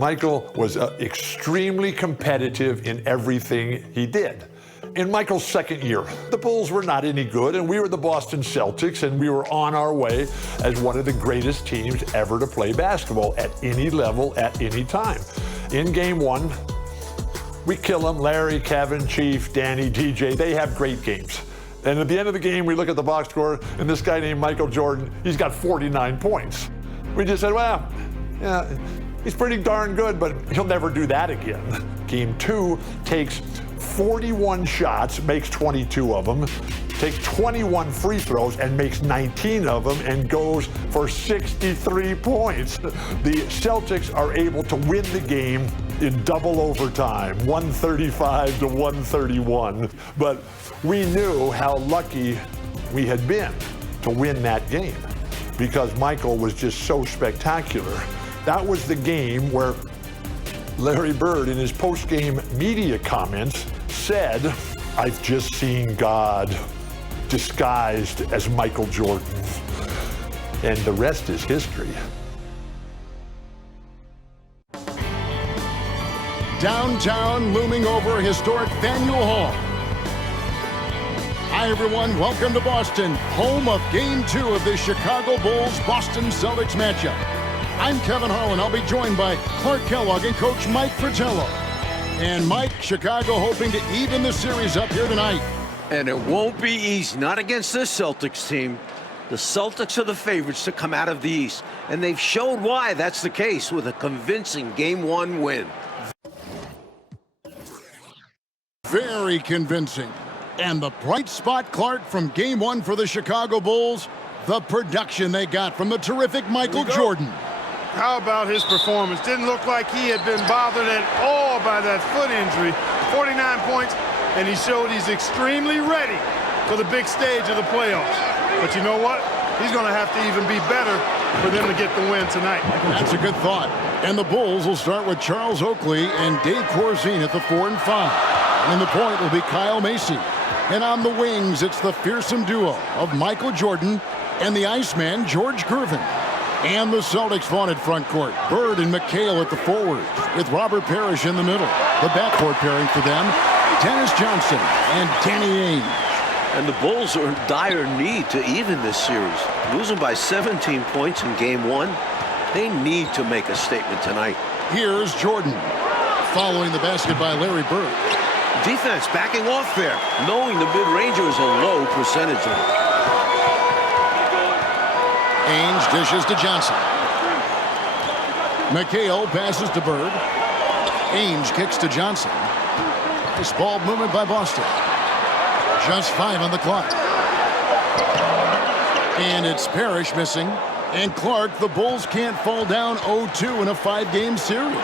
Michael was extremely competitive in everything he did. In Michael's second year, the Bulls were not any good, and we were the Boston Celtics, and we were on our way as one of the greatest teams ever to play basketball at any level, at any time. In game one, we kill them. Larry, Kevin, Chief, Danny, DJ, they have great games. And at the end of the game, we look at the box score, and this guy named Michael Jordan, he's got 49 points. We just said, well, yeah, he's pretty darn good, but he'll never do that again. Game two takes 41 shots, makes 22 of them, takes 21 free throws and makes 19 of them, and goes for 63 points. The Celtics are able to win the game in double overtime, 135 to 131. But we knew how lucky we had been to win that game because Michael was just so spectacular. That was the game where Larry Bird, in his post-game media comments, said, "I've just seen God disguised as Michael Jordan." And the rest is history. Downtown, looming over historic Faneuil Hall. Hi, everyone. Welcome to Boston, home of Game 2 of the Chicago Bulls-Boston Celtics matchup. I'm Kevin Harlan. I'll be joined by Clark Kellogg and Coach Mike Fratello. And Mike, Chicago hoping to even the series up here tonight. And it won't be easy, not against this Celtics team. The Celtics are the favorites to come out of the East, and they've showed why that's the case with a convincing Game 1 win. Very convincing. And the bright spot, Clark, from Game 1 for the Chicago Bulls, the production they got from the terrific Michael Jordan. How about his performance? Didn't look like he had been bothered at all by that foot injury. 49 points, and he showed he's extremely ready for the big stage of the playoffs. But you know what? He's going to have to even be better for them to get the win tonight. That's a good thought. And the Bulls will start with Charles Oakley and Dave Corzine at the 4 and 5. And in the point will be Kyle Macy. And on the wings, it's the fearsome duo of Michael Jordan and the Iceman, George Gervin. And the Celtics' vaunted front court, Bird and McHale at the forwards, with Robert Parrish in the middle. The backcourt pairing for them, Dennis Johnson and Danny Ainge. And the Bulls are in dire need to even this series. Losing by 17 points in Game 1, they need to make a statement tonight. Here's Jordan, following the basket by Larry Bird. Defense backing off there, knowing the mid-ranger is a low percentage of it. Ainge dishes to Johnson. McHale passes to Bird. Ainge kicks to Johnson. Nice ball movement by Boston. Just 5 on the clock. And it's Parrish missing. And Clark, the Bulls can't fall down 0-2 in a 5-game series.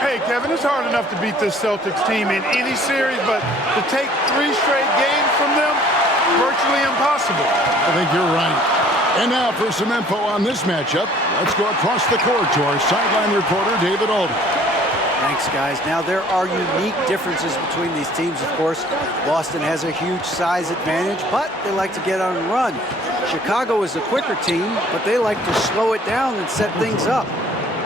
Hey, Kevin, it's hard enough to beat this Celtics team in any series, but to take 3 straight games from them, virtually impossible. I think you're right. And now for some info on this matchup, let's go across the court to our sideline reporter, David Alden. Thanks, guys. Now, there are unique differences between these teams, of course. Boston has a huge size advantage, but they like to get on and run. Chicago is a quicker team, but they like to slow it down and set things up.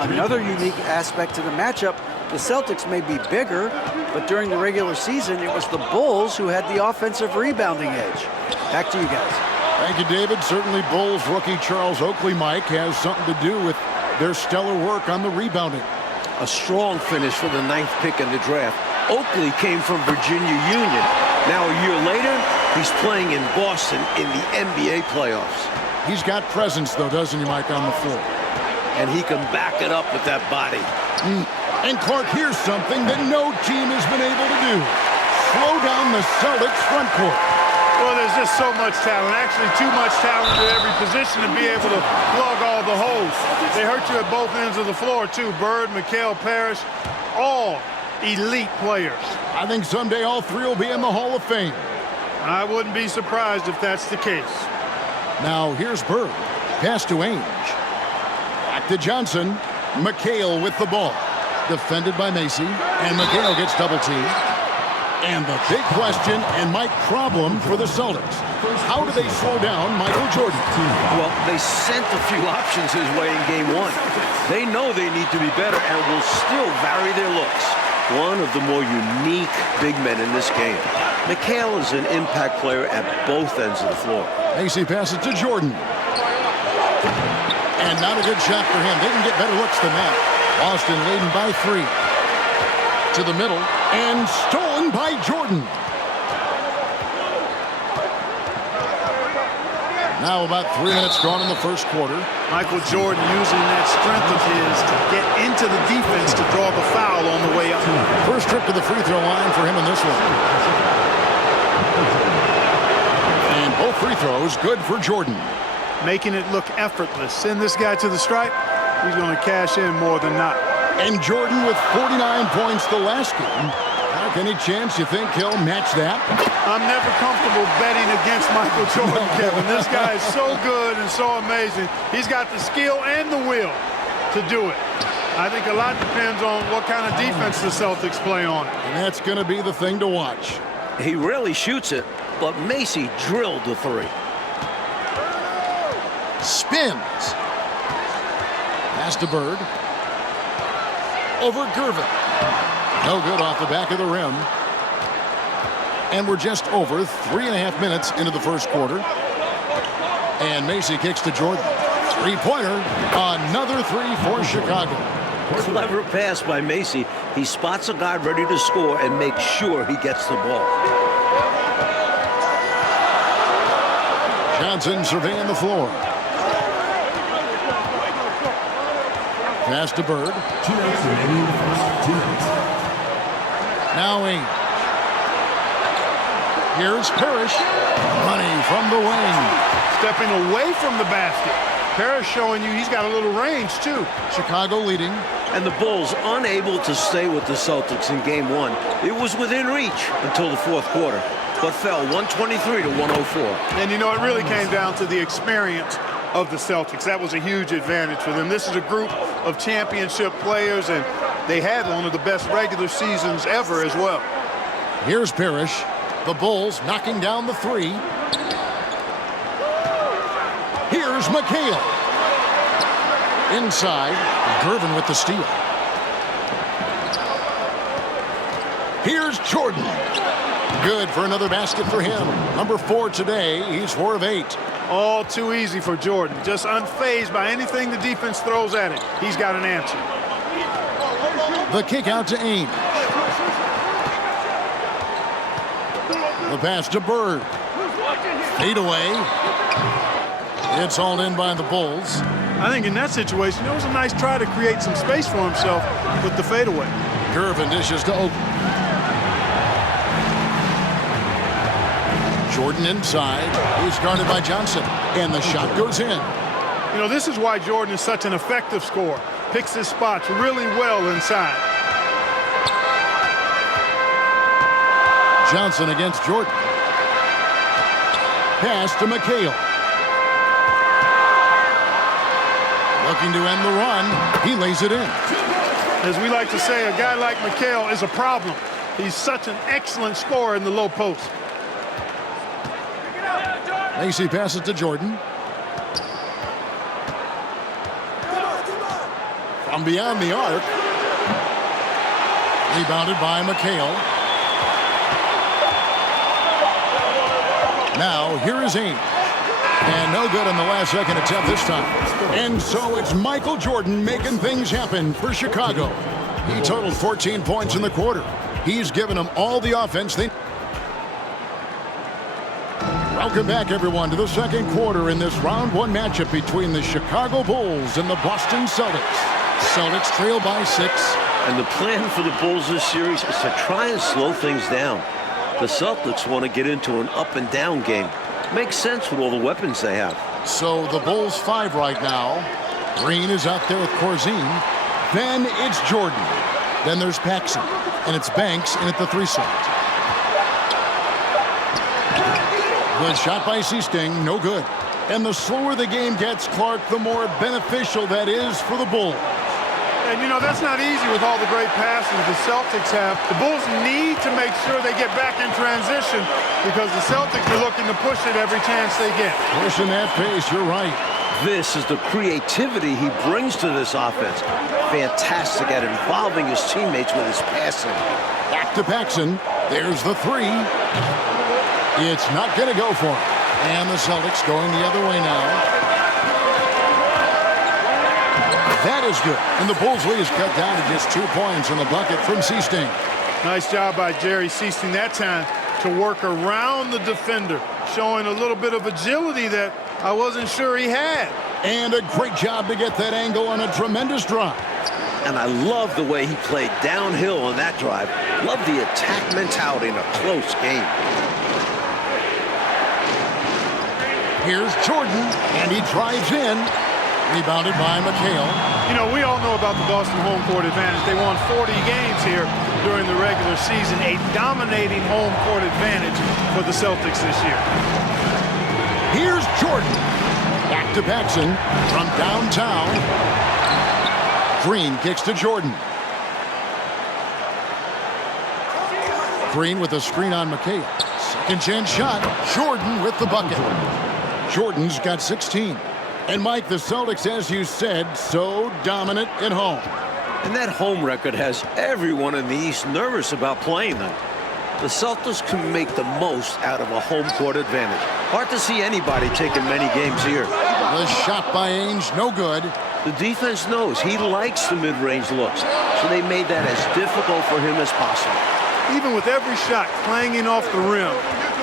Another unique aspect to the matchup, the Celtics may be bigger, but during the regular season, it was the Bulls who had the offensive rebounding edge. Back to you guys. Thank you, David. Certainly Bulls rookie Charles Oakley, Mike, has something to do with their stellar work on the rebounding. A strong finish for the 9th pick in the draft. Oakley came from Virginia Union. Now a year later, he's playing in Boston in the NBA playoffs. He's got presence, though, doesn't he, Mike, on the floor? And he can back it up with that body. And Clark, here's something that no team has been able to do. Slow down the Celtics front court. Well, there's just so much talent, actually too much talent at every position to be able to plug all the holes. They hurt you at both ends of the floor, too. Bird, McHale, Parrish, all elite players. I think someday all 3 will be in the Hall of Fame. I wouldn't be surprised if that's the case. Now, here's Bird. Pass to Ainge. Back to Johnson. McHale with the ball. Defended by Macy. And McHale gets double teamed. And the big question and Mike problem for the Celtics. How do they slow down Michael Jordan? Well, they sent a few options his way in game one. They know they need to be better and will still vary their looks. One of the more unique big men in this game. McHale is an impact player at both ends of the floor. Macy passes to Jordan. And not a good shot for him. They can get better looks than that. Boston leading by 3. To the middle. And stolen by Jordan. Now about 3 minutes gone in the first quarter. Michael Jordan using that strength of his to get into the defense to draw the foul on the way up. First trip to the free throw line for him in this one. And both free throws good for Jordan. Making it look effortless. Send this guy to the stripe. He's going to cash in more than not. And Jordan with 49 points the last game. Any chance you think he'll match that? I'm never comfortable betting against Michael Jordan, Kevin. This guy is so good and so amazing. He's got the skill and the will to do it. I think a lot depends on what kind of defense the Celtics play on. And that's going to be the thing to watch. He rarely shoots it, but Macy drilled the 3. Spins. Pass to Bird. Over Gervin. No good off the back of the rim. And we're just over 3.5 minutes into the first quarter. And Macy kicks to Jordan. Three-pointer. Another 3 for Chicago. Clever pass by Macy. He spots a guy ready to score and makes sure he gets the ball. Johnson surveying the floor. Pass to Bird. 2 minutes remaining in the first. 2 minutes. Now Ainge. Here's Parrish. Money from the wing. Stepping away from the basket. Parrish showing you he's got a little range, too. Chicago leading. And the Bulls unable to stay with the Celtics in game one. It was within reach until the fourth quarter, but fell 123 to 104. And, you know, it really came down to the experience of the Celtics. That was a huge advantage for them. This is a group of championship players, and they had one of the best regular seasons ever as well. Here's Parrish. The Bulls knocking down the 3. Here's McHale. Inside, Gervin with the steal. Here's Jordan. Good for another basket for him. Number 4 today. He's 4 of 8. All too easy for Jordan. Just unfazed by anything the defense throws at him. He's got an answer. The kick out to Ainge. The pass to Bird. Fade away. It's hauled in by the Bulls. I think in that situation, it was a nice try to create some space for himself with the fadeaway. Gervin dishes to Oak. Jordan inside. He's guarded by Johnson. And the shot goes in. You know, this is why Jordan is such an effective scorer. Picks his spots really well inside. Johnson against Jordan. Pass to McHale. Looking to end the run. He lays it in. As we like to say, a guy like McHale is a problem. He's such an excellent scorer in the low post. Macy passes to Jordan. From beyond the arc. Rebounded by McHale. Now, here is Ainge. And no good on the last second attempt this time. And so it's Michael Jordan making things happen for Chicago. He totaled 14 points in the quarter. He's given them all the offense they... Welcome back, everyone, to the second quarter in this round 1 matchup between the Chicago Bulls and the Boston Celtics. Celtics trail by 6. And the plan for the Bulls this series is to try and slow things down. The Celtics want to get into an up-and-down game. Makes sense with all the weapons they have. So the Bulls 5 right now. Green is out there with Corzine. Then it's Jordan. Then there's Paxson. And it's Banks in at the 3 slot. Good shot by Sting. No good. And the slower the game gets, Clark, the more beneficial that is for the Bulls. And, you know, that's not easy with all the great passes the Celtics have. The Bulls need to make sure they get back in transition because the Celtics are looking to push it every chance they get. Pushing that pace, you're right. This is the creativity he brings to this offense. Fantastic at involving his teammates with his passing. Back to Paxson. There's the three. It's not going to go for him. And the Celtics going the other way now. That is good. And the Bulls lead is cut down to just 2 points in the bucket from Seasting. Nice job by Jerry Seasting that time to work around the defender, showing a little bit of agility that I wasn't sure he had. And a great job to get that angle on a tremendous drive. And I love the way he played downhill on that drive. Love the attack mentality in a close game. Here's Jordan, and he drives in. Rebounded by McHale. You know, we all know about the Boston home court advantage. They won 40 games here during the regular season. A dominating home court advantage for the Celtics this year. Here's Jordan. Back to Paxson from downtown. Green kicks to Jordan. Green with a screen on McHale. Second chance shot. Jordan with the bucket. Jordan's got 16. And Mike, the Celtics, as you said, so dominant at home. And that home record has everyone in the East nervous about playing them. The Celtics can make the most out of a home court advantage. Hard to see anybody taking many games here. The shot by Ainge, no good. The defense knows he likes the mid-range looks, so they made that as difficult for him as possible. Even with every shot clanging off the rim,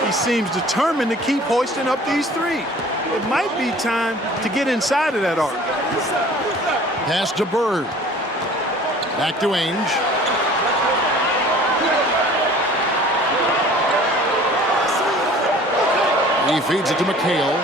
he seems determined to keep hoisting up these threes. It might be time to get inside of that arc. Pass to Bird. Back to Ainge. He feeds it to McHale.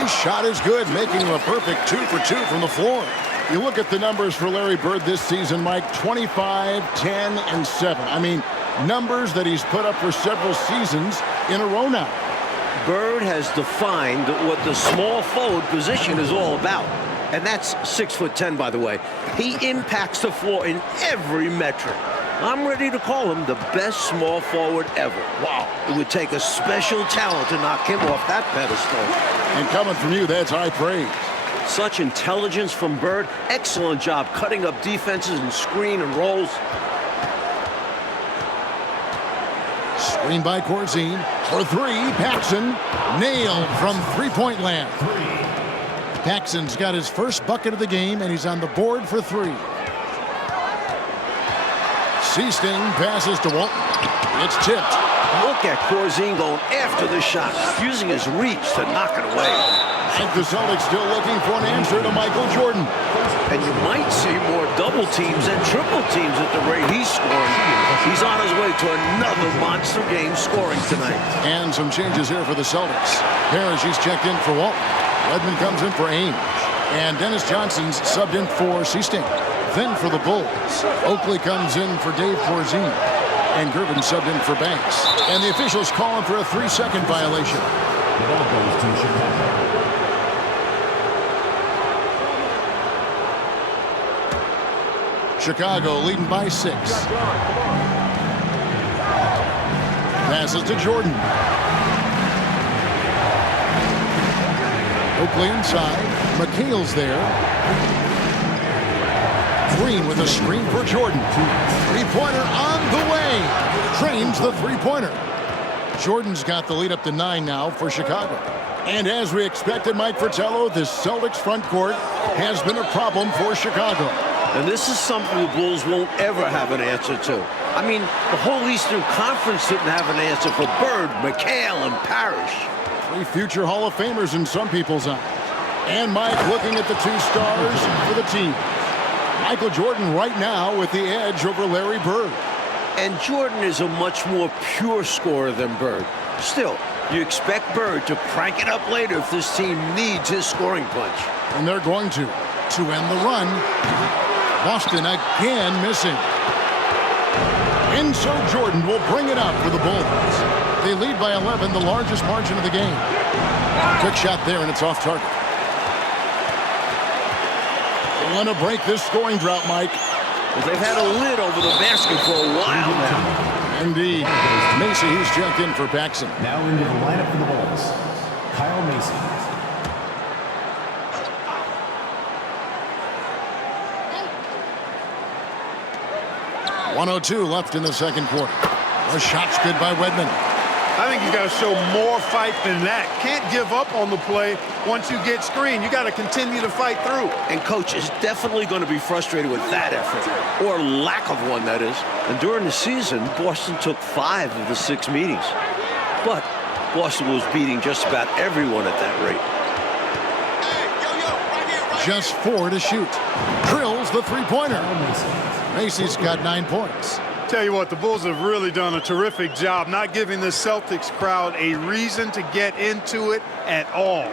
His shot is good, making him a perfect 2 for 2 from the floor. You look at the numbers for Larry Bird this season, Mike, 25, 10, and 7. I mean, numbers that he's put up for several seasons in a row now. Bird has defined what the small forward position is all about. And that's 6'10", by the way. He impacts the floor in every metric. I'm ready to call him the best small forward ever. Wow. It would take a special talent to knock him off that pedestal. And coming from you, that's high praise. Such intelligence from Bird. Excellent job cutting up defenses and screen and rolls. Screen by Corzine. For three, Paxson nailed from three-point land. Paxson's got his first bucket of the game, and he's on the board for three. Seasting passes to Walton. It's tipped. Look at Corzine going after the shot, using his reach to knock it away. And the Celtics still looking for an answer to Michael Jordan. And you might see more double teams and triple teams at the rate he's scoring. He's on his way to another monster game scoring tonight. And some changes here for the Celtics. Parrish, he's checked in for Walton. Redmond comes in for Ainge. And Dennis Johnson's subbed in for Seasting. Then for the Bulls, Oakley comes in for Dave Corzine. And Gervin subbed in for Banks. And the officials calling for a 3-second violation. The ball goes to Chicago. Chicago leading by 6. Passes to Jordan. Oakley inside. McHale's there. Green with a screen for Jordan. Three-pointer on the way. Trains the three-pointer. Jordan's got the lead up to 9 now for Chicago. And as we expected, Mike Fratello, this Celtics front court has been a problem for Chicago. And this is something the Bulls won't ever have an answer to. I mean, the whole Eastern Conference didn't have an answer for Bird, McHale, and Parrish. 3 future Hall of Famers in some people's eyes. And Mike looking at the 2 stars for the team. Michael Jordan right now with the edge over Larry Bird. And Jordan is a much more pure scorer than Bird. Still, you expect Bird to crank it up later if this team needs his scoring punch. And they're going to end the run. Boston again missing. And so Jordan will bring it up for the Bulls. They lead by 11, the largest margin of the game. Quick shot there, and it's off target. Want to break this scoring drought, Mike. Well, they've had a lid over the basket for a while now. Indeed. Macy, he's checked in for Paxson. Now into the lineup for the Bulls, Kyle Macy. 1:02 left in the second quarter. A shot's good by Wedman. I think you got to show more fight than that. Can't give up on the play once you get screened. You got to continue to fight through. And coach is definitely going to be frustrated with that effort, or lack of one, that is. And during the season, Boston took 5 of the 6 meetings. But Boston was beating just about everyone at that rate. Just 4 to shoot. Drills the three-pointer. Macy's got 9 points. Tell you what, the Bulls have really done a terrific job not giving the Celtics crowd a reason to get into it at all.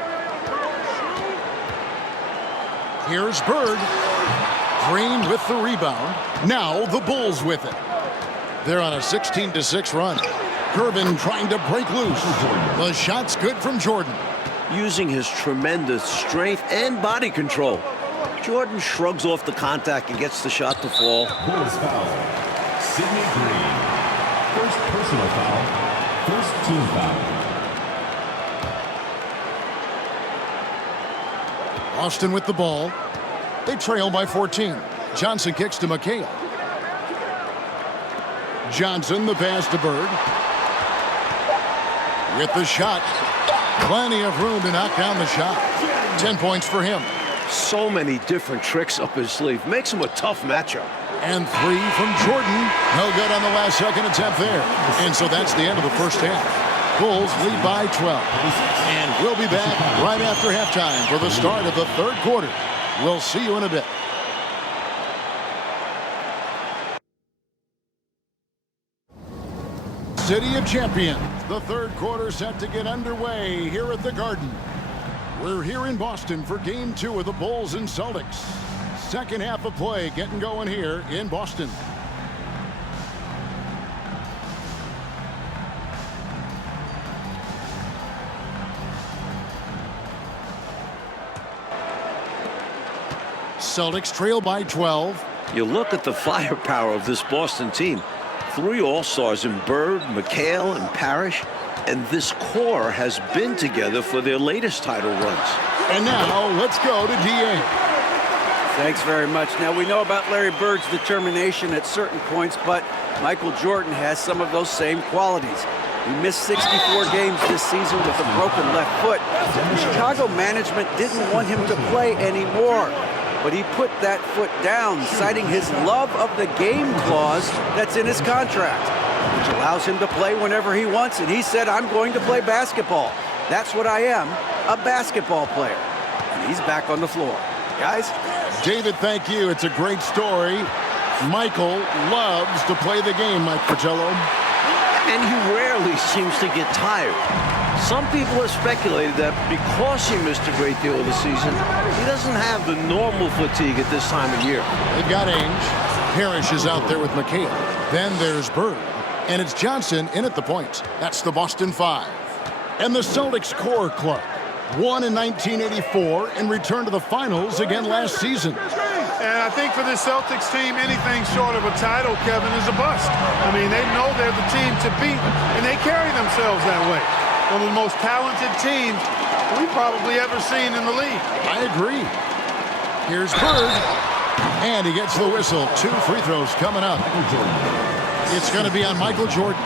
Here's Bird. Green with the rebound. Now the Bulls with it. They're on a 16-6 run. Gervin trying to break loose. The shot's good from Jordan. Using his tremendous strength and body control, Jordan shrugs off the contact and gets the shot to fall. Bulls foul. Sidney Green. First personal foul. First team foul. Austin with the ball. They trail by 14. Johnson kicks to McHale. Johnson, the pass to Bird. With the shot. Plenty of room to knock down the shot. 10 points for him. So many different tricks up his sleeve. Makes him a tough matchup. And 3 from Jordan. No good on the last second attempt there. And so that's the end of the first half. Bulls lead by 12. And we'll be back right after halftime for the start of the third quarter. We'll see you in a bit. City of Champions. The third quarter set to get underway here at the Garden. We're here in Boston for Game 2 of the Bulls and Celtics. Second half of play getting going here in Boston. Celtics trail by 12. You look at the firepower of this Boston team. 3 All-Stars in Bird, McHale, and Parrish. And this core has been together for their latest title runs. And now let's go to DA. Thanks very much. Now, we know about Larry Bird's determination at certain points, but Michael Jordan has some of those same qualities. He missed 64 games this season with a broken left foot. The Chicago management didn't want him to play anymore, but he put that foot down, citing his love of the game clause that's in his contract, which allows him to play whenever he wants. And he said, I'm going to play basketball. That's what I am, a basketball player. And he's back on the floor. Guys? David, thank you. It's a great story. Michael loves to play the game, Mike Fratello. And he rarely seems to get tired. Some people have speculated that because he missed a great deal of the season, he doesn't have the normal fatigue at this time of year. They've got Ainge. Parrish is out there with McHale. Then there's Bird. And it's Johnson in at the point. That's the Boston 5. And the Celtics core club won in 1984 and returned to the finals again last season. And I think for this Celtics team, anything short of a title, Kevin, is a bust. I mean, they know they're the team to beat, and they carry themselves that way. One of the most talented teams we've probably ever seen in the league. I agree. Here's Bird. And he gets the whistle. 2 free throws coming up. It's going to be on Michael Jordan.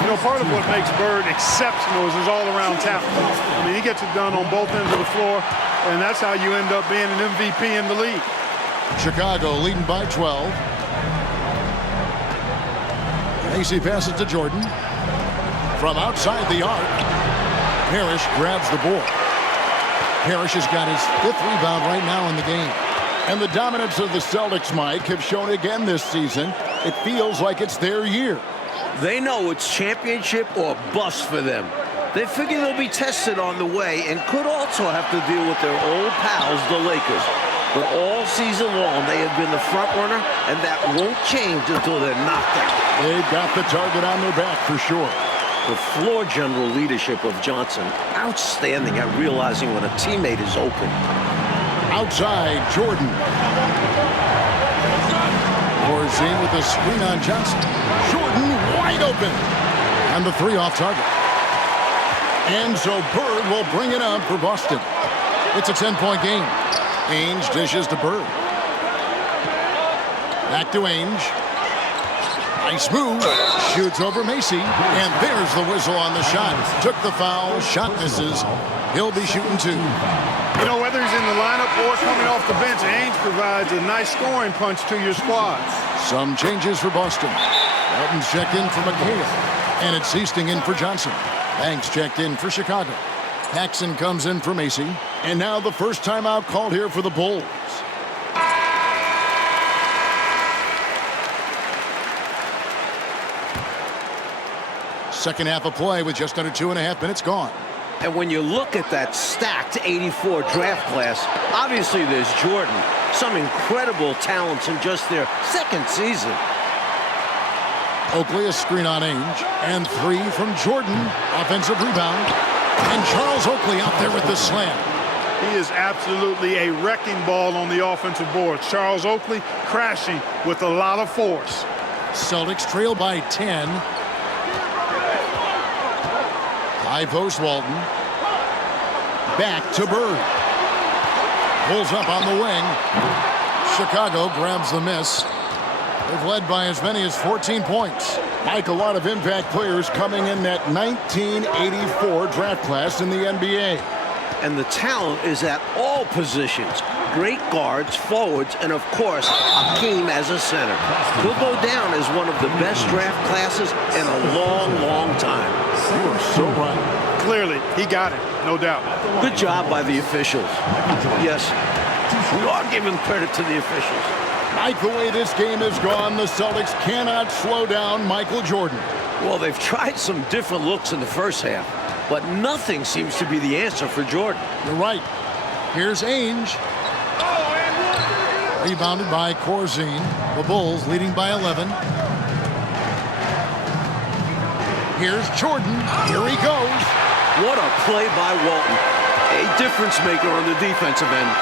You know, part of what makes Bird exceptional is his all-around talent. I mean, he gets it done on both ends of the floor, and that's how you end up being an MVP in the league. Chicago leading by 12. Macy passes to Jordan. From outside the arc, Parrish grabs the board. Parrish has got his 5th rebound right now in the game. And the dominance of the Celtics, Mike, have shown again this season. It feels like it's their year. They know it's championship or bust for them. They figure they'll be tested on the way and could also have to deal with their old pals, the Lakers. But all season long, they have been the front runner, and that won't change until they're knocked out. They've got the target on their back for sure. The floor general leadership of Johnson, outstanding at realizing when a teammate is open. Outside, Jordan. Corzine with the screen on Johnson. Jordan wide open. And the three off target. And so Bird will bring it up for Boston. It's a 10-point game. Ainge dishes to Bird. Back to Ainge. Nice move. Shoots over Macy. And there's the whistle on the shot. Took the foul. Shot misses. He'll be shooting two. You know, whether he's in the lineup or coming off the bench, Ainge provides a nice scoring punch to your squad. Some changes for Boston. Elton's checked in for McHale. And it's Easting in for Johnson. Banks checked in for Chicago. Paxson comes in for Macy. And now the first timeout called here for the Bulls. Second half of play with just under 2.5 minutes gone. And when you look at that stacked 84 draft class, obviously there's Jordan. Some incredible talents in just their second season. Oakley a screen on Ainge. And three from Jordan. Offensive rebound. And Charles Oakley out there with the slam. He is absolutely a wrecking ball on the offensive board. Charles Oakley crashing with a lot of force. Celtics trail by 10. High post Walton. Back to Bird. Pulls up on the wing. Chicago grabs the miss. They've led by as many as 14 points. Like a lot of impact players coming in that 1984 draft class in the NBA. And the talent is at all positions. Great guards, forwards, and of course, Hakeem as a center. He'll go down as one of the best draft classes in a long, long time. You are so right. Clearly, he got it, no doubt. Good job by the officials. Yes, we are giving credit to the officials. Like the way this game has gone, the Celtics cannot slow down Michael Jordan. Well, they've tried some different looks in the first half, but nothing seems to be the answer for Jordan. You're right. Here's Ainge. Rebounded by Corzine. The Bulls leading by 11. Here's Jordan. Here he goes. What a play by Walton. A difference maker on the defensive end.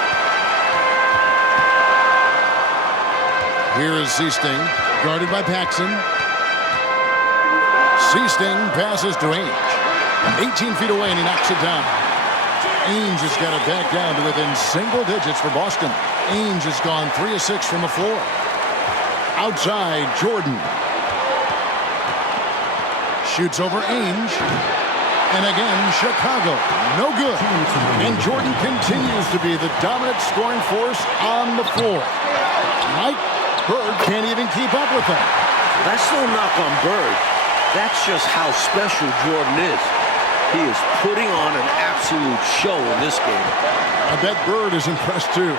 Here is Seasting, guarded by Paxson. Seasting passes to Ainge. 18 feet away, and he knocks it down. Ainge has got it back down to within single digits for Boston. Ainge has gone 3 of 6 from the floor. Outside, Jordan. Shoots over Ainge. And again, Chicago. No good. And Jordan continues to be the dominant scoring force on the floor. Mike Bird can't even keep up with him. That's no knock on Bird. That's just how special Jordan is. He is putting on an absolute show in this game. I bet Bird is impressed too.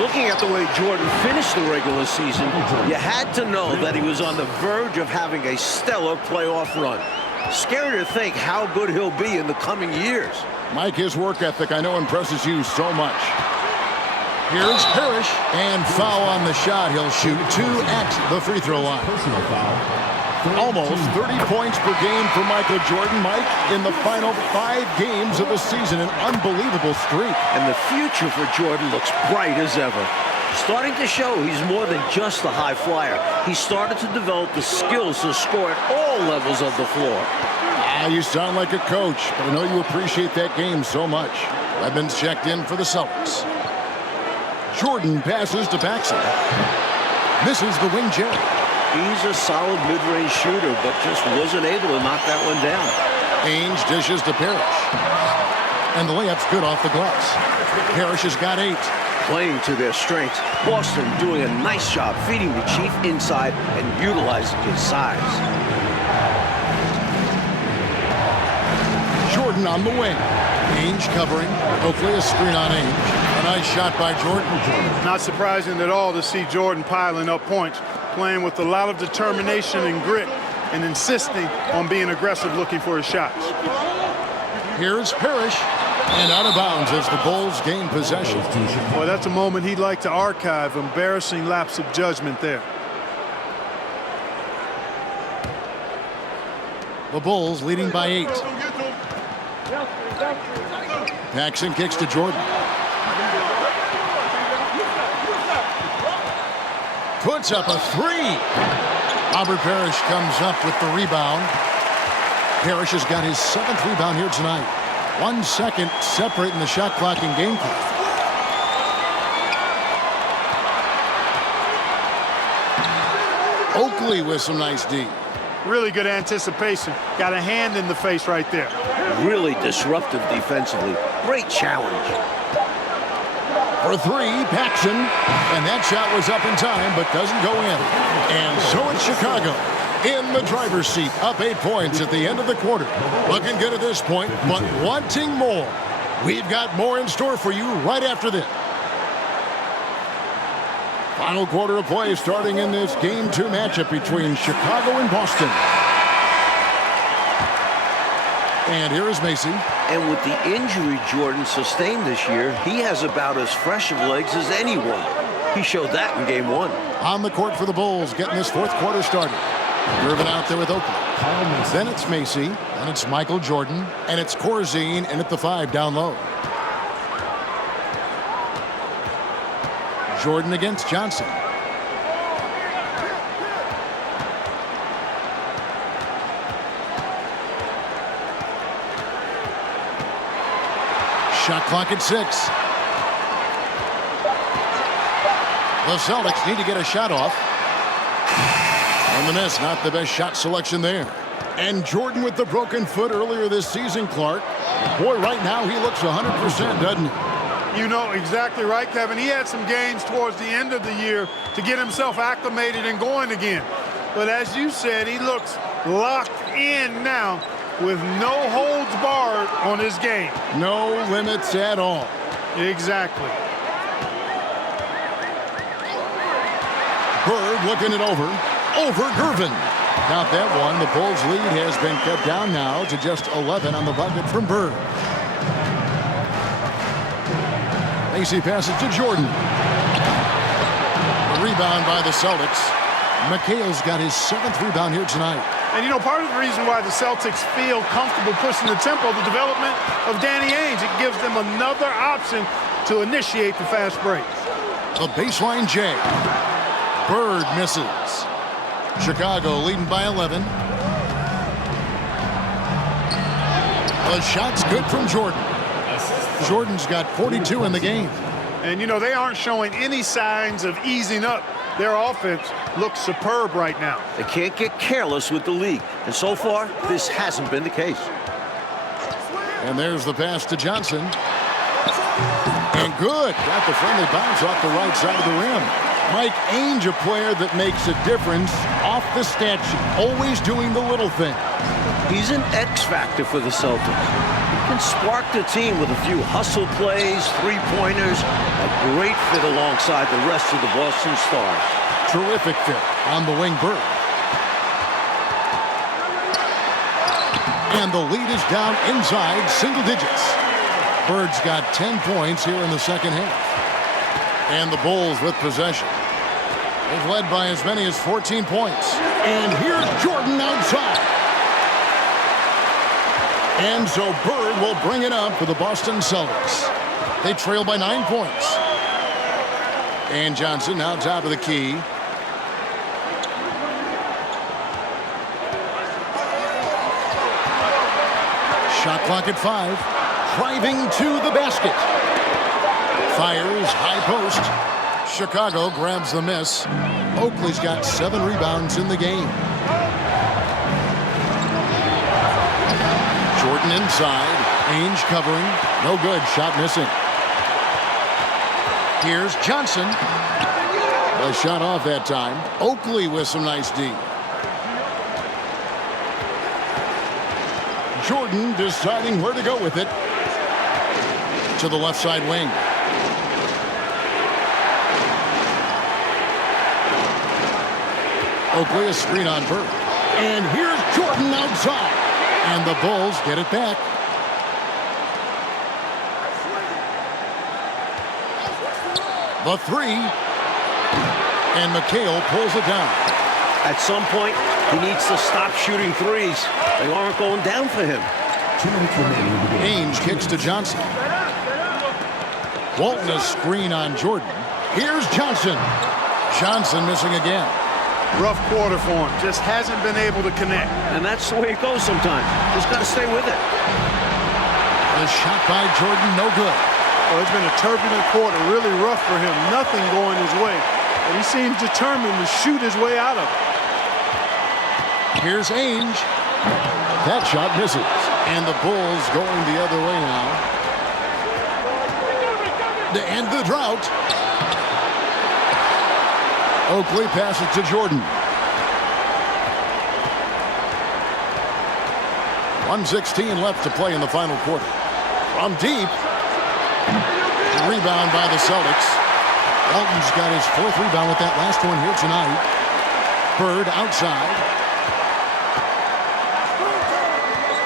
Looking at the way Jordan finished the regular season, you had to know that he was on the verge of having a stellar playoff run. Scary to think how good he'll be in the coming years. Mike, his work ethic I know impresses you so much. Here's Parrish, and foul on the shot. He'll shoot 2 at the free throw line. Personal foul. Almost 30 points per game for Michael Jordan, Mike, in the final 5 games of the season. An unbelievable streak. And the future for Jordan looks bright as ever. Starting to show he's more than just a high flyer. He started to develop the skills to score at all levels of the floor. You sound like a coach, but I know you appreciate that game so much. Edmonds checked in for the Celtics. Jordan passes to Paxson. Misses the wing Jerry. He's a solid mid-range shooter, but just wasn't able to knock that one down. Ainge dishes to Parrish. And the layup's good off the glass. Parrish has got 8. Playing to their strengths, Boston doing a nice job feeding the Chief inside and utilizing his size. Jordan on the wing. Ainge covering. Oakley a screen on Ainge. A nice shot by Jordan. Not surprising at all to see Jordan piling up points, playing with a lot of determination and grit, and insisting on being aggressive looking for his shots. Here's Parrish. And out of bounds as the Bulls gain possession. Boy, that's a moment he'd like to archive. Embarrassing lapse of judgment there. The Bulls leading by 8. Paxson kicks to Jordan. puts up a three. Robert Parrish comes up with the rebound. Parrish has got his 7th rebound here tonight. 1 second separating the shot clock and game clock. Oakley with some nice D. Really good anticipation. Got a hand in the face right there. Really disruptive defensively. Great challenge. For three, Paxson. And that shot was up in time, but doesn't go in. And so it's Chicago in the driver's seat, up 8 points at the end of the quarter. Looking good at this point, but wanting more. We've got more in store for you right after this. Final quarter of play starting in this Game 2 matchup between Chicago and Boston. And here is Macy. And with the injury Jordan sustained this year, he has about as fresh of legs as anyone. He showed that in Game 1. On the court for the Bulls, getting this 4th quarter started. Irvin out there with Oakley. Then it's Macy. Then it's Michael Jordan. And it's Corzine in at the 5 down low. Jordan against Johnson. Shot clock at 6. The Celtics need to get a shot off. And the miss, not the best shot selection there. And Jordan with the broken foot earlier this season, Clark. Boy, right now he looks 100%, doesn't he? You know exactly right, Kevin. He had some games towards the end of the year to get himself acclimated and going again. But as you said, he looks locked in now with no holds barred on his game. No limits at all. Exactly. Bird looking it over Gervin. Not that one. The Bulls' lead has been cut down now to just 11 on the bucket from Bird. Macy passes to Jordan. A rebound by the Celtics. McHale's got his 7th rebound here tonight. And, you know, part of the reason why the Celtics feel comfortable pushing the tempo, the development of Danny Ainge, it gives them another option to initiate the fast break. A baseline J. Bird misses. Chicago leading by 11. The shot's good from Jordan. Jordan's got 42 in the game. And, you know, they aren't showing any signs of easing up. Their offense looks superb right now. They can't get careless with the league. And so far, this hasn't been the case. And there's the pass to Johnson. And good. Got the friendly bounce off the right side of the rim. Mike Ainge, a player that makes a difference off the stat sheet. Always doing the little thing. He's an X factor for the Celtics. Can spark the team with a few hustle plays, three-pointers, a great fit alongside the rest of the Boston Stars. Terrific fit on the wing, Bird. And the lead is down inside single digits. Bird's got 10 points here in the second half. And the Bulls with possession. They've led by as many as 14 points. And here's Jordan outside. And so Bird will bring it up for the Boston Celtics. They trail by 9 points. And Johnson now top of the key. Shot clock at 5. Driving to the basket. Fires high post. Chicago grabs the miss. Oakley's got 7 rebounds in the game. Jordan inside. Ainge covering. No good. Shot missing. Here's Johnson. A shot off that time. Oakley with some nice D. Jordan deciding where to go with it. To the left side wing. Oakley a screen on Bird. And here's Jordan outside. And the Bulls get it back. The 3. And McHale pulls it down. At some point, he needs to stop shooting threes. They aren't going down for him. 2 minutes remaining in the game. Ainge kicks to Johnson. Walton a screen on Jordan. Here's Johnson. Johnson missing again. Rough quarter for him. Just hasn't been able to connect. And that's the way it goes sometimes. Just got to stay with it. The shot by Jordan, no good. Well, it's been a turbulent quarter, really rough for him. Nothing going his way. And he seems determined to shoot his way out of it. Here's Ainge. That shot misses. And the Bulls going the other way now. To end the drought. Oakley passes to Jordan. 1:16 left to play in the final quarter. From deep. Rebound by the Celtics. Walton's got his 4th rebound with that last one here tonight. Bird outside.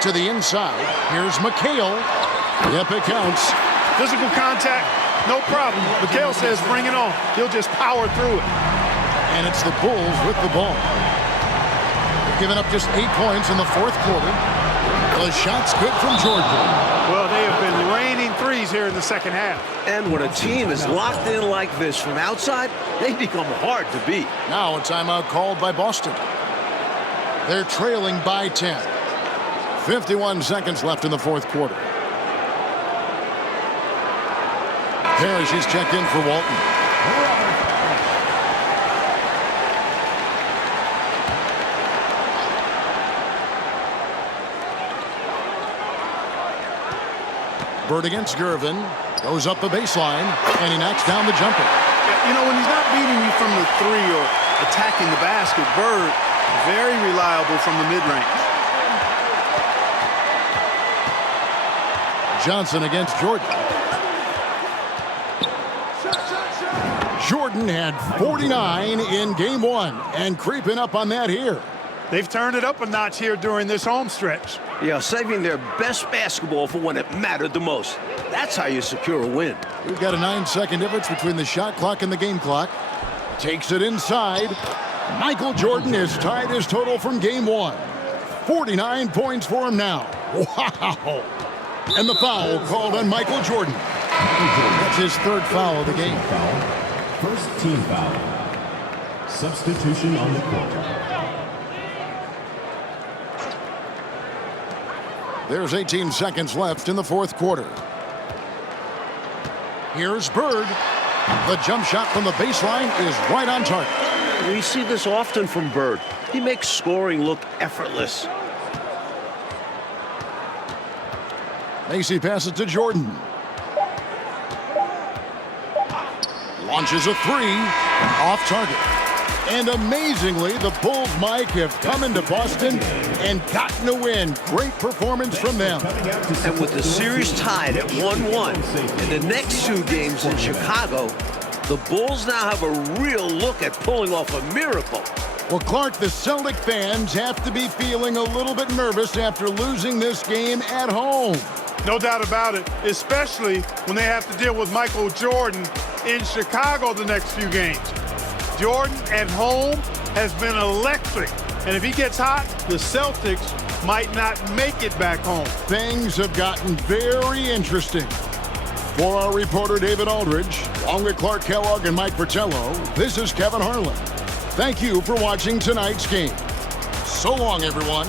To the inside. Here's McHale. Yep, it counts. Physical contact, no problem. McHale says bring it on. He'll just power through it. And it's the Bulls with the ball. Giving up just 8 points in the 4th quarter. The shot's good from Jordan. Well, they have been raining threes here in the second half. And when a team is locked in like this from outside, they become hard to beat. Now a timeout called by Boston. They're trailing by 10. 51 seconds left in the 4th quarter. Parrish is checked in for Walton. Bird against Gervin. Goes up the baseline, and he knocks down the jumper. You know, when he's not beating you from the 3 or attacking the basket, Bird, very reliable from the mid-range. Johnson against Jordan. Jordan had 49 in game 1, and creeping up on that here. They've turned it up a notch here during this home stretch. Yeah, saving their best basketball for when it mattered the most. That's how you secure a win. We've got a 9-second difference between the shot clock and the game clock. Takes it inside. Michael Jordan has tied his total from game 1. 49 points for him now. Wow. And the foul called on Michael Jordan. That's his 3rd foul of the game. First team foul. Substitution on the court. There's 18 seconds left in the 4th quarter. Here's Bird. The jump shot from the baseline is right on target. We see this often from Bird. He makes scoring look effortless. Macy passes to Jordan. Launches a 3. Off target. And amazingly, the Bulls, Mike, have come into Boston and gotten a win. Great performance from them. And with the series tied at 1-1 and the next 2 games in Chicago, the Bulls now have a real look at pulling off a miracle. Well, Clark, the Celtic fans have to be feeling a little bit nervous after losing this game at home. No doubt about it, especially when they have to deal with Michael Jordan in Chicago the next few games. Jordan at home has been electric. And if he gets hot, the Celtics might not make it back home. Things have gotten very interesting. For our reporter, David Aldridge, along with Clark Kellogg and Mike Fratello, this is Kevin Harlan. Thank you for watching tonight's game. So long, everyone.